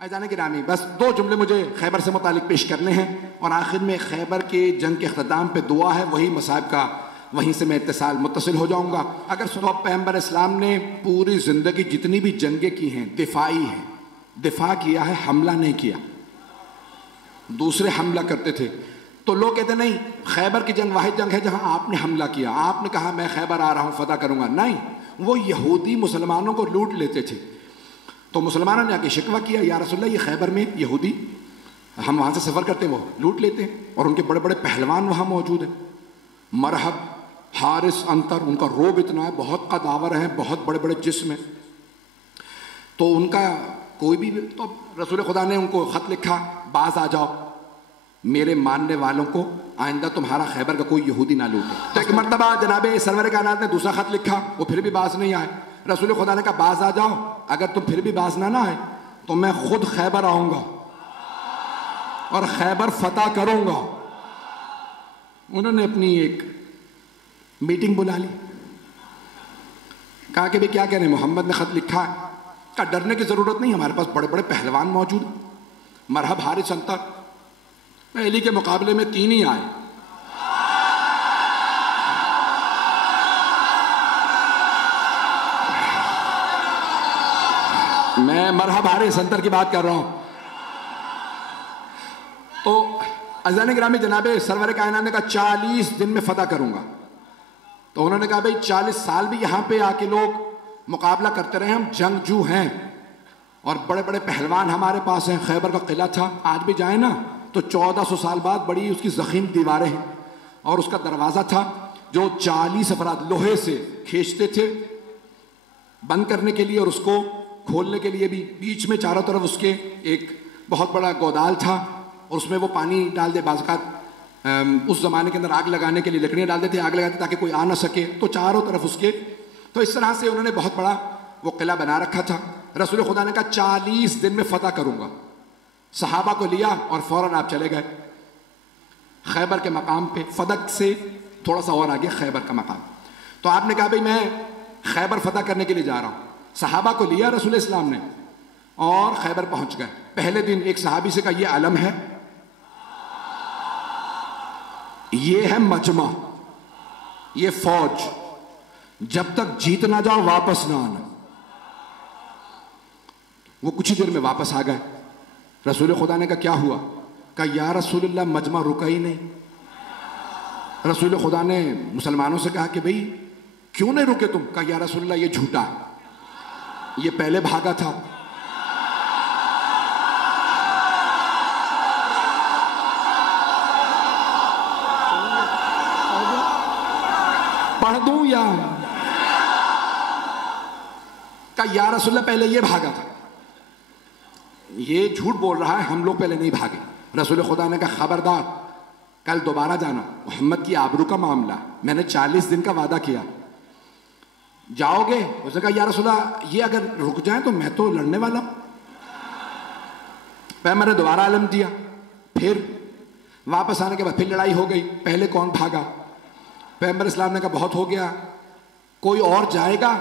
जाने की रामी, बस 2 जुमले मुझे खैबर से मुतालिक पेश करने हैं और आखिर में खैबर के जंग के अख्ताम पे दुआ है, वही मसाइब का वहीं से मैं इत्तिसाल मुत्तसिल हो जाऊंगा। अगर सुनो, पैगंबर इस्लाम ने पूरी जिंदगी जितनी भी जंगें की हैं दिफाई है, दिफा किया है, हमला नहीं किया। दूसरे हमला करते थे तो लोग कहते नहीं खैबर की जंग वाहिद जंग है जहां आपने हमला किया, आपने कहा मैं खैबर आ रहा हूं फतह करूंगा। नहीं, वो यहूदी मुसलमानों को लूट लेते थे। तो मुसलमानों ने आके शिकवा किया, या रसूलल्लाह ये खैबर में यहूदी, हम वहां से सफर करते हैं, वो लूट लेते हैं और उनके बड़े बड़े पहलवान वहां मौजूद हैं, मरहब, हारिस, अंतर, उनका रोब इतना है, बहुत कदावर है, बहुत बड़े बड़े जिस्म है। तो उनका कोई भी, तो रसूल खुदा ने उनको खत लिखा, बाज आ जाओ, मेरे मानने वालों को आइंदा तुम्हारा खैबर का कोई यहूदी ना लूटे। तो एक मरतबा जनाबे सरवर कायनात ने दूसरा खत लिखा, वो फिर भी बाज नहीं आए। रसूल खुदा ने कहा बाज आ जाओ, अगर तुम फिर भी बाज ना आए तो मैं खुद खैबर आऊंगा और खैबर फतह करूंगा। उन्होंने अपनी एक मीटिंग बुला ली, कहा कि भाई क्या कह रहे हैं, मोहम्मद ने खत लिखा है। का डरने की जरूरत नहीं, हमारे पास बड़े बड़े पहलवान मौजूद, मरहब, हारिस, अंतर, पहली के मुकाबले में 3 ही आए। मैं मरहब, हारिस, अंतर की बात कर रहा हूं। तो अज़ान गिरामी जनाबे सरवर कायनात ने कहा 40 दिन में फतह करूंगा। तो उन्होंने कहा भाई 40 साल भी यहां पे आके लोग मुकाबला करते रहे, हम जंगजू हैं और बड़े बड़े पहलवान हमारे पास हैं। खैबर का किला था, आज भी जाए ना तो 1400 साल बाद बड़ी उसकी जखीम दीवारें हैं और उसका दरवाजा था जो 40 अफराद लोहे से खींचते थे बंद करने के लिए और उसको खोलने के लिए भी। बीच में चारों तरफ उसके एक बहुत बड़ा गोदाल था और उसमें वो पानी डाल दे, बाज़ात उस जमाने के अंदर आग लगाने के लिए लकड़ियां डाल देते, आग लगाते ताकि कोई आ ना सके, तो चारों तरफ उसके। तो इस तरह से उन्होंने बहुत बड़ा वो किला बना रखा था। रसूल खुदा ने कहा 40 दिन में फतह करूंगा। सहाबा को लिया और फौरन आप चले गए खैबर के मकाम पे, फदक से थोड़ा सा और आगे खैबर का मकाम। तो आपने कहा भाई मैं खैबर फतह करने के लिए जा रहा हूं। सहाबा को लिया रसूल इस्लाम ने और खैबर पहुंच गए। पहले दिन एक सहाबी से कहा, यह अलम है, ये है मजमा, ये फौज, जब तक जीत ना जाओ वापस ना आना। वो कुछ ही देर में वापस आ गए। रसूल खुदा ने कहा क्या हुआ? कहा या रसूलल्लाह मजमा रुका ही नहीं। रसूल खुदा ने मुसलमानों से कहा कि भाई क्यों नहीं रुके तुम? कहा या रसूलल्लाह ये झूठा है, ये पहले भागा था। पढ़ दूं या? कहा या रसूलल्लाह पहले ये भागा था, ये झूठ बोल रहा है, हम लोग पहले नहीं भागे। रसूल खुदा ने कहा खबरदार, कल दोबारा जाना, मोहम्मद की आबरू का मामला, मैंने 40 दिन का वादा किया, जाओगे? उसने कहा या रसूलल्लाह ये अगर रुक जाए तो मैं तो लड़ने वाला हूं। पैगंबर ने दोबारा आलम दिया, फिर वापस आने के बाद फिर लड़ाई हो गई। पहले कौन भागा? पैगंबर इस्लाम ने कहा बहुत हो गया, कोई और जाएगा?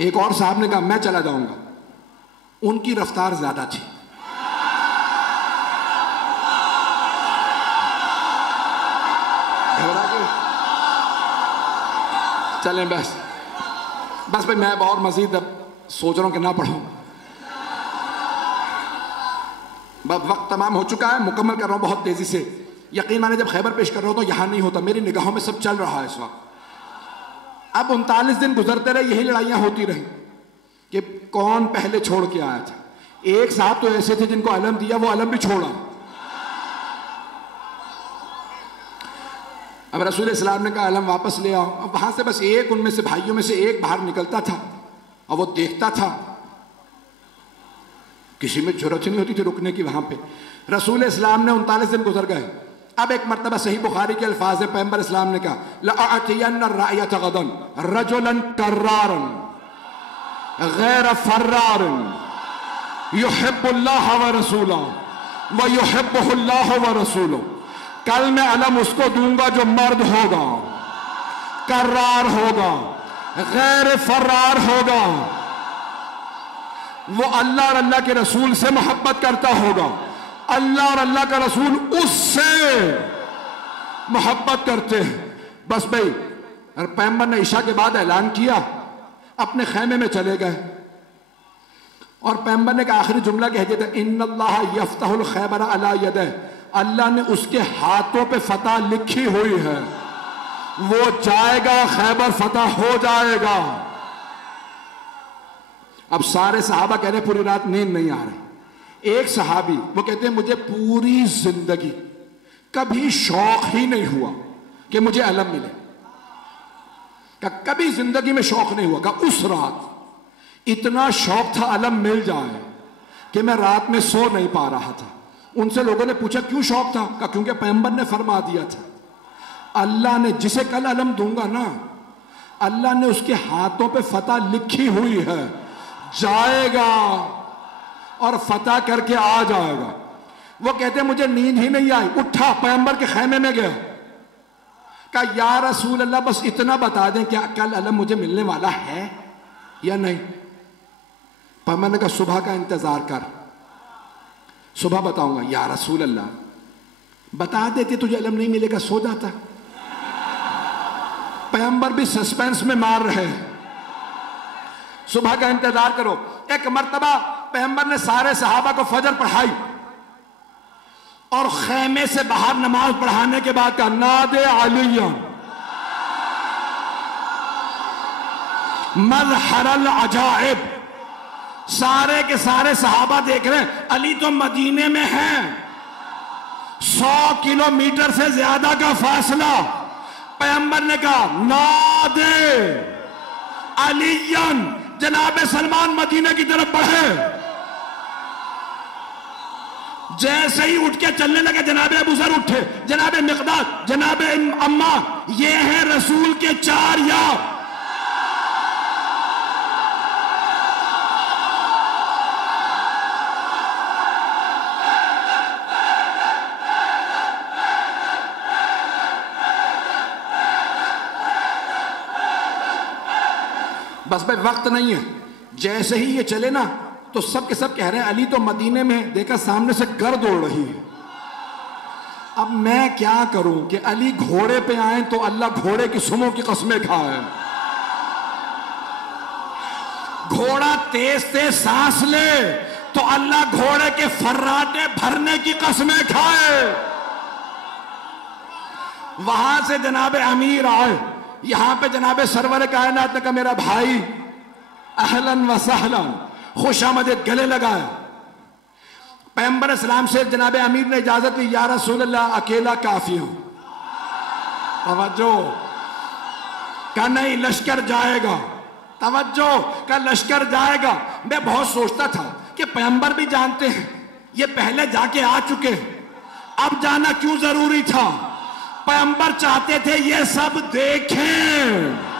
एक और साहब ने कहा मैं चला जाऊंगा। उनकी रफ्तार ज्यादा थी। घबरा के चलें बस भाई, मैं और मजीद अब सोच रहा हूं कि ना पढ़ूं। वक्त तमाम हो चुका है, मुकम्मल कर रहा हूं बहुत तेजी से। यकीन माने जब खैबर पेश कर रहा हूं तो यहां नहीं होता, मेरी निगाहों में सब चल रहा है इस वक्त। अब 39 दिन गुजरते रहे, यही लड़ाइयां होती रही कि कौन पहले छोड़ के आया था। एक साहब तो ऐसे थे जिनको अलम दिया, वो अलम भी छोड़ा। अब रसूल इस्लाम ने कहा अलम वापस ले आओ। अब वहां से बस एक उनमें से भाइयों में से एक बाहर निकलता था और वो देखता था, किसी में जरूरत ही नहीं होती थी रुकने की वहां पे। रसूल इस्लाम ने 39 दिन गुजर गए। अब एक मरतबा सही बुखारी के अल्फाज है, पैगंबर इस्लाम ने कहा लअतियन्ना रायत गदन रजुलन कर्रारन गैर फर्रारन युहिब्बुल्लाह व रसूलहु व युहिब्बुहुल्लाह व रसूलुहु। कल मैं अलम उसको दूंगा जो मर्द होगा, कर्रार होगा, गैर फर्रार होगा, वो अल्लाह और अल्लाह के रसूल से मोहब्बत करता होगा, अल्लाह और अल्लाह का रसूल उससे मोहब्बत करते हैं। बस भाई, और पैगंबर ने ईशा के बाद ऐलान किया, अपने खैमे में चले गए और पैगंबर ने का आखिरी जुमला कह दिया था, इन्नल्लाह यफ्तहुल खैबर अला यदह, अल्लाह ने उसके हाथों पे फतह लिखी हुई है, वो जाएगा, खैबर फतह हो जाएगा। अब सारे सहाबा कह रहे पूरी रात नींद नहीं आ रही। एक सहाबी वो कहते हैं मुझे पूरी जिंदगी कभी शौक ही नहीं हुआ कि मुझे अलम मिले, का कभी जिंदगी में शौक नहीं हुआ। का उस रात इतना शौक था अलम मिल जाए कि मैं रात में सो नहीं पा रहा था। उनसे लोगों ने पूछा क्यों शौक था? का क्योंकि पैगंबर ने फरमा दिया था, अल्लाह ने जिसे कल अलम दूंगा ना, अल्लाह ने उसके हाथों पे फतह लिखी हुई है, जाएगा और फतह करके आ जाएगा। वो कहते मुझे नींद ही नहीं आई, उठा पैगंबर के खैमे में गया, कहा या रसूल अल्लाह बस इतना बता दें क्या कल अलम मुझे मिलने वाला है या नहीं? पैगंबर ने कहा सुबह का इंतजार कर, सुबह बताऊंगा। या रसूल अल्लाह बता देते तुझे अलम नहीं मिलेगा, सो जाता। पैगंबर भी सस्पेंस में मार रहे हैं, सुबह का इंतजार करो। एक मर्तबा पैगंबर ने सारे सहाबा को फजर पढ़ाई और खैमे से बाहर नमाज पढ़ाने के बाद कहा नादे अलिया मज़हरल अजाइब। सारे के सारे सहाबा देख रहे हैं, अली तो मदीने में हैं, 100 किलोमीटर से ज्यादा का फासला। पैगंबर ने कहा नादे अलियन, जनाबे सलमान मदीने की तरफ बढ़े। जैसे ही उठ के चलने लगे जनाबे अबू ज़र उठे, जनाबे मिक़दाद, जनाबे अम्मा, ये हैं रसूल के 4 यार। बस भाई वक्त नहीं है, जैसे ही ये चले ना तो सब के सब कह रहे हैं अली तो मदीने में, देखा सामने से गर्द उड़ रही है। अब मैं क्या करूं कि अली घोड़े पे आए तो अल्लाह घोड़े की सुमों की कस्में खाए, घोड़ा तेज तेज सांस ले तो अल्लाह घोड़े के फर्राटे भरने की कस्में खाए। वहां से जनाबे अमीर आए, यहां पे जनाबे सरवर कायनात ने कहा मेरा भाई अहलन व सहलन, खुशामदीद, गले लगाया। पैगंबर इस्लाम से जनाबे अमीर ने इजाजत ली, या रसूल अल्लाह अकेला काफी हूं। तवज्जो का नहीं, लश्कर जाएगा, तवज्जो का लश्कर जाएगा। मैं बहुत सोचता था कि पैगंबर भी जानते हैं ये पहले जाके आ चुके हैं, अब जाना क्यों जरूरी था? पैगंबर चाहते थे ये सब देखें।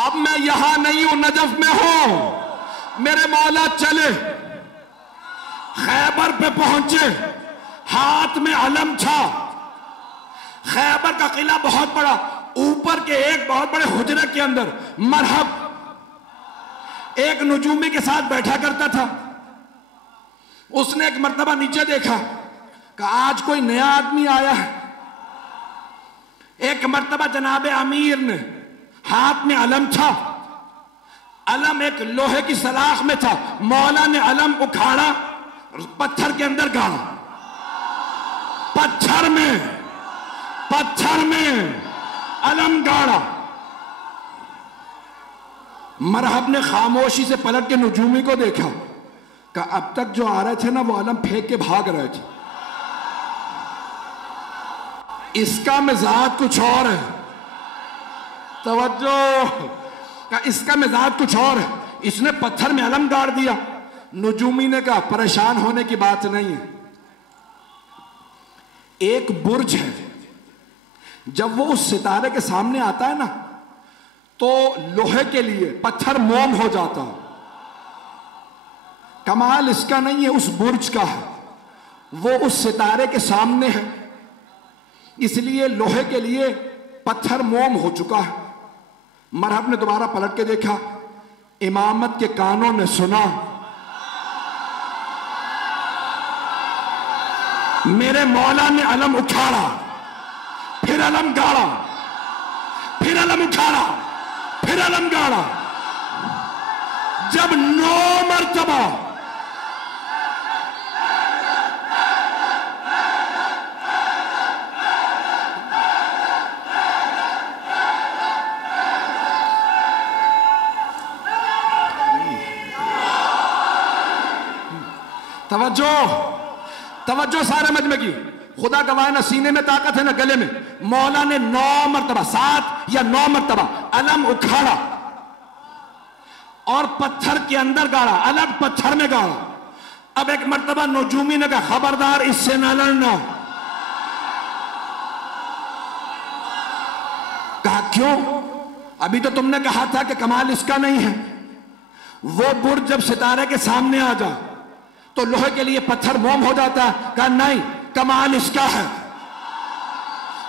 अब मैं यहां नहीं हूं, नजफ में हूं, मेरे मौला चले, खैबर पे पहुंचे, हाथ में अलम था। खैबर का किला बहुत बड़ा, ऊपर के एक बहुत बड़े हुजरे के अंदर मरहब एक नजूमी के साथ बैठा करता था। उसने एक मर्तबा नीचे देखा कि आज कोई नया आदमी आया है। एक मर्तबा जनाबे अमीर ने, हाथ में अलम था, अलम एक लोहे की सलाख में था, मौला ने अलम उखाड़ा, पत्थर के अंदर गाड़ा, पत्थर में अलम गाड़ा। मरहब ने खामोशी से पलट के नजूमी को देखा कि अब तक जो आ रहे थे ना वो अलम फेंक के भाग रहे थे, इसका मिजाज कुछ और है। तवज्जो का, इसका मिजाज कुछ और है, इसने पत्थर में अलम गाड़ दिया। नजूमी ने कहा परेशान होने की बात नहीं है, एक बुर्ज है, जब वो उस सितारे के सामने आता है ना तो लोहे के लिए पत्थर मोम हो जाता है। कमाल इसका नहीं है, उस बुर्ज का है, वो उस सितारे के सामने है, इसलिए लोहे के लिए पत्थर मोम हो चुका है। मरहब ने दोबारा पलट के देखा इमामत के कानों ने सुना, मेरे मौला ने अलम उठाड़ा, फिर अलम गाड़ा, फिर अलम उठाड़ा, फिर अलम गाड़ा। जब 9 मरतबा तवज्जो तवज्जो सारे मजमे की, खुदा गवाह ना सीने में ताकत है ना गले में। मौला ने 9 मरतबा, 7 या 9 मरतबा अलम उखाड़ा और पत्थर के अंदर गाड़ा, अलग पत्थर में गाड़ा। अब एक मरतबा नजूमी ने कहा खबरदार इससे ना लड़ना। कहा क्यों? अभी तो तुमने कहा था कि कमाल इसका नहीं है। वो बुर्ज जब सितारे के सामने आ जा तो लोहे के लिए पत्थर मोम हो जाता है। कहा नहीं, कमाल इसका है।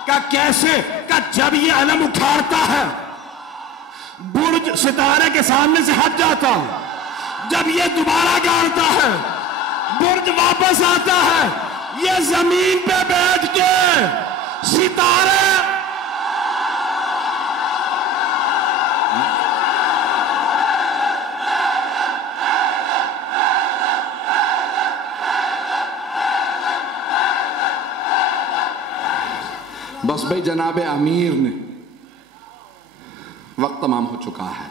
कहा कैसे? कहा जब ये अलम उठाड़ता है बुर्ज सितारे के सामने से हट जाता, जब ये दोबारा गाड़ता है बुर्ज वापस आता है, ये जमीन पे बैठ के सितारे बस भाई जनाबे अमीर ने, वक्त तमाम हो चुका है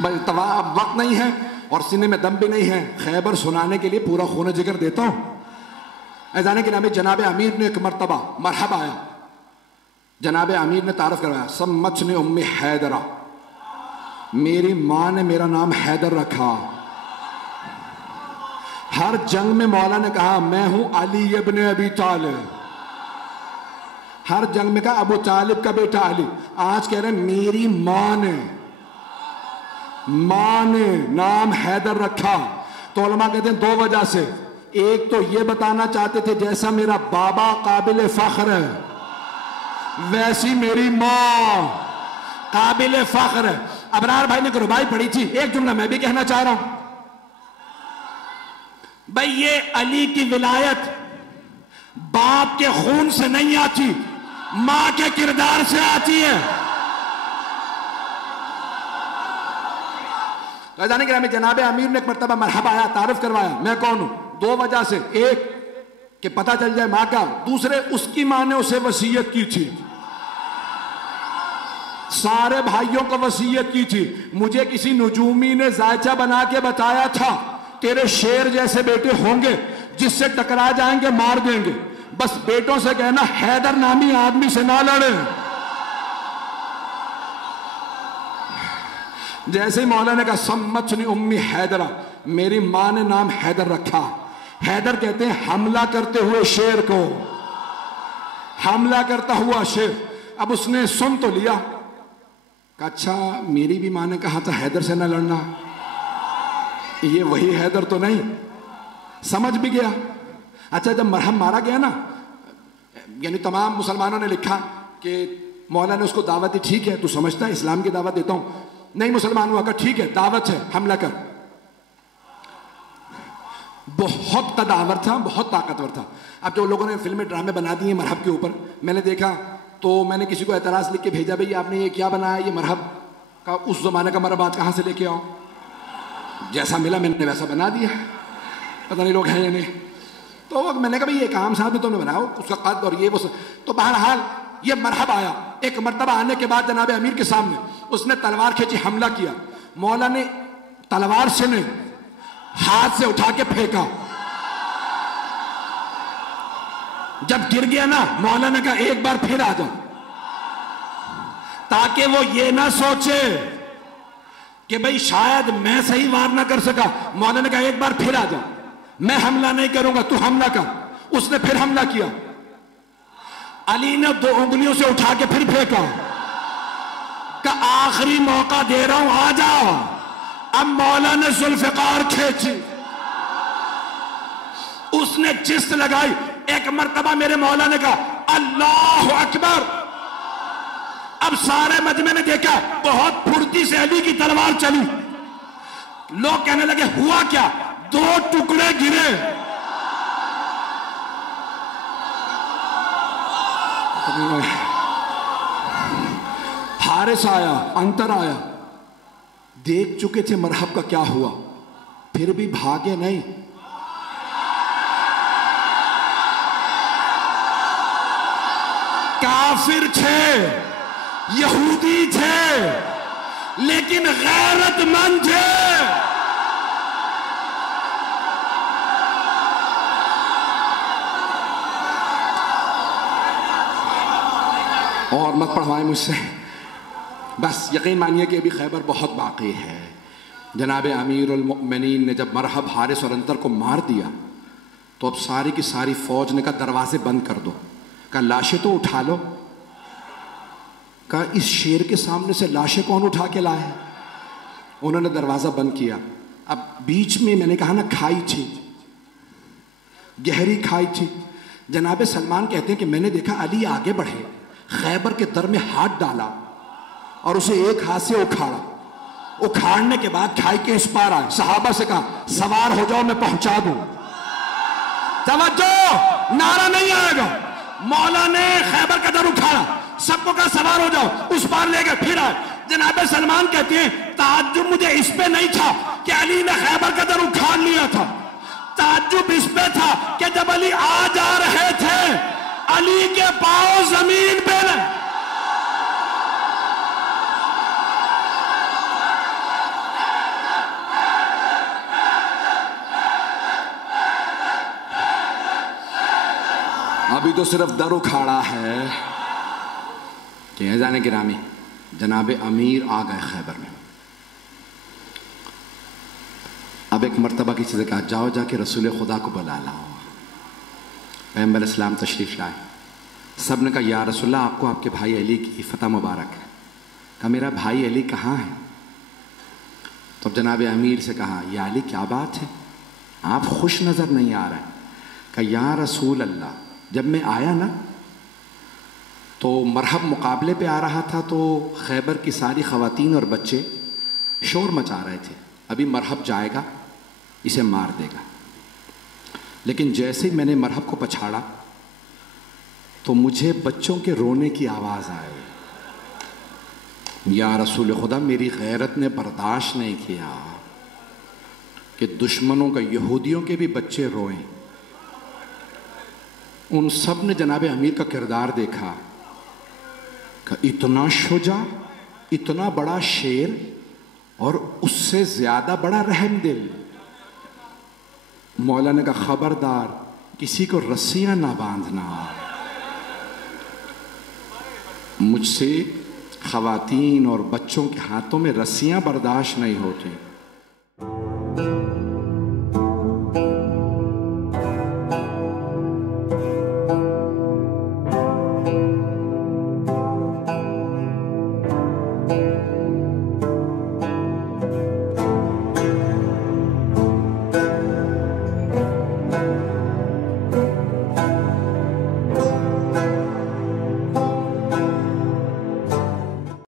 भाई, अब वक्त नहीं है और सीने में दम भी नहीं है। खैबर सुनाने के लिए पूरा खून जिगर देता हूं। ऐजाने के नाम जनाबे अमीर ने एक मरतबा मरहबा आया, जनाबे अमीर ने तारफ करवाया, सम्मत ने उम्मी हैदरा, मेरी मां ने मेरा नाम हैदर रखा। हर जंग में मौला ने कहा मैं हूं अली इब्न अबी तालिब, हर जंग में कहा अबू तालिब का बेटा अली। आज कह रहे मेरी मां ने नाम हैदर रखा। तो उलमा कहते हैं 2 वजह से। एक तो ये बताना चाहते थे जैसा मेरा बाबा काबिल फख्र है वैसी मेरी मां काबिल फख्र है। अबरार भाई ने रुबाई पढ़ी थी, एक जुमला मैं भी कहना चाह रहा हूं भाई। ये अली की विलायत बाप के खून से नहीं आती, मां के किरदार से आती है। तो जाने के जनाबे अमीर ने एक मरतबा मरहबा आया, तारुफ करवाया मैं कौन हूं। 2 वजह से, एक कि पता चल जाए मां का, दूसरे उसकी मां ने उसे वसीयत की थी, सारे भाइयों को वसीयत की थी। मुझे किसी नजूमी ने जायचा बना के बताया था तेरे शेर जैसे बेटे होंगे, जिससे टकरा जाएंगे मार देंगे। बस बेटों से कहना हैदर नामी आदमी से ना लड़े। जैसे ही मौला ने कहा सम्मतनी उम्मी हैदरा, मेरी मां ने नाम हैदर रखा। हैदर कहते हैं हमला करते हुए शेर को, हमला करता हुआ शेर। अब उसने सुन तो लिया, कहा अच्छा मेरी भी मां ने कहा था हैदर से ना लड़ना, ये वही हैदर तो नहीं। समझ भी गया। अच्छा जब मरहम मारा गया ना, यानी तमाम मुसलमानों ने लिखा कि मौला ने उसको दावत दी, ठीक है तू समझता है इस्लाम की दावत देता हूं। नहीं मुसलमान हुआ, कहा ठीक है दावत है हमला कर। बहुत कदावर था, बहुत ताकतवर था। अब जो लोगों ने फिल्में ड्रामे बना दिए मरहब के ऊपर, मैंने देखा तो मैंने किसी को एतराज लिख के भेजा, भाई आपने ये क्या बनाया, ये मरहब का उस जमाने का मरहब आज कहां से लेके आओ। जैसा मिला मैंने वैसा बना दिया, पता नहीं लोग हैं या नहीं। तो मैंने कहा भाई ये काम साहब तुमने बनाओ, उसका कद और ये वो। तो बहरहाल ये मरहब आया। एक मरतबा आने के बाद जनाब अमीर के सामने उसने तलवार खींची, हमला किया। मौला ने तलवार से नहीं हाथ से उठा के फेंका। जब गिर गया ना, मौला ने कहा एक बार फिर आ जाओ, ताकि वो ये ना सोचे कि भाई शायद मैं सही वार ना कर सका। मौला ने कहा एक बार फिर आ जा, मैं हमला नहीं करूंगा, तू हमला कर। उसने फिर हमला किया। अली ने 2 उंगलियों से उठा के फिर फेंका, का आखिरी मौका दे रहा हूं आ जाओ। अब मौला ने जुल्फकार खींची, उसने चिस्त लगाई। एक मरतबा मेरे मौला ने कहा अल्लाह अकबर, अब सारे मजमे ने देखा बहुत फुर्ती से अली की तलवार चली। लोग कहने लगे हुआ क्या? 2 टुकड़े गिरे। हारिस आया, अंतर आया, देख चुके थे मरहब का क्या हुआ, फिर भी भागे नहीं। काफिर थे, यहूदी थे, लेकिन गैरतमंद थे। और मत पढ़वाएं मुझसे, बस यकीन मानिए कि अभी खैबर बहुत बाकी है। जनाब अमीरुल मोमिनीन ने जब मरहब, हारिस और अंतर को मार दिया तो अब सारी की सारी फौज ने कहा दरवाजे बंद कर दो। कहा लाशें तो उठा लो। कहा इस शेर के सामने से लाशें कौन उठा के लाए? उन्होंने दरवाजा बंद किया। अब बीच में मैंने कहा ना खाई थी, गहरी खाई थी। जनाब सलमान कहते हैं कि मैंने देखा अली आगे बढ़े, खैबर के दर में हाथ डाला और उसे एक हाथ से उखाड़ा। उखाड़ने के बाद खाई के इस पार आए, सहाबा से कहा सवार हो जाओ मैं पहुंचा दूं। तवज्जो, नारा नहीं आएगा। मौला ने खैबर का दर उखाड़ा, सबको कहा सवार हो जाओ, उस पार ले गए, फिर आए। जनाब सलमान कहते हैं ताज्जुब मुझे इस पे नहीं था कि अली ने खैबर का दर उखाड़ लिया था, ताज्जुब इस पे था कि जब अली आ जा रहे थे अली के पांव जमीन पे न। अभी तो सिर्फ दर उखाड़ा है कि जाने गिरामी जनाब अमीर आ गए खैबर में। अब एक मर्तबा किसी से कहा जाओ जाके रसूल खुदा को बुला लाओ। पैगंबर इस्लाम तशरीफ लाए। सब ने कहा या रसूलल्लाह आपको आपके भाई अली की फतह मुबारक है। कहा मेरा भाई अली कहाँ है? तो जनाब अमीर से कहा या अली क्या बात है, आप खुश नज़र नहीं आ रहे। कहा या रसूल अल्लाह जब मैं आया ना तो मरहब मुकाबले पे आ रहा था तो खैबर की सारी ख़वातीन और बच्चे शोर मचा रहे थे, अभी मरहब जाएगा इसे मार देगा। लेकिन जैसे ही मैंने मरहब को पछाड़ा तो मुझे बच्चों के रोने की आवाज़ आई। या रसूल खुदा मेरी गैरत ने बर्दाश्त नहीं किया कि दुश्मनों का, यहूदियों के भी बच्चे रोएं। उन सब ने जनाब अमीर का किरदार देखा कि इतना शुजा, इतना बड़ा शेर और उससे ज्यादा बड़ा रहमदिल। मौला ने कहा खबरदार किसी को रस्सियां ना बांधना, मुझसे खवातीन और बच्चों के हाथों में रस्सियां बर्दाश्त नहीं होती।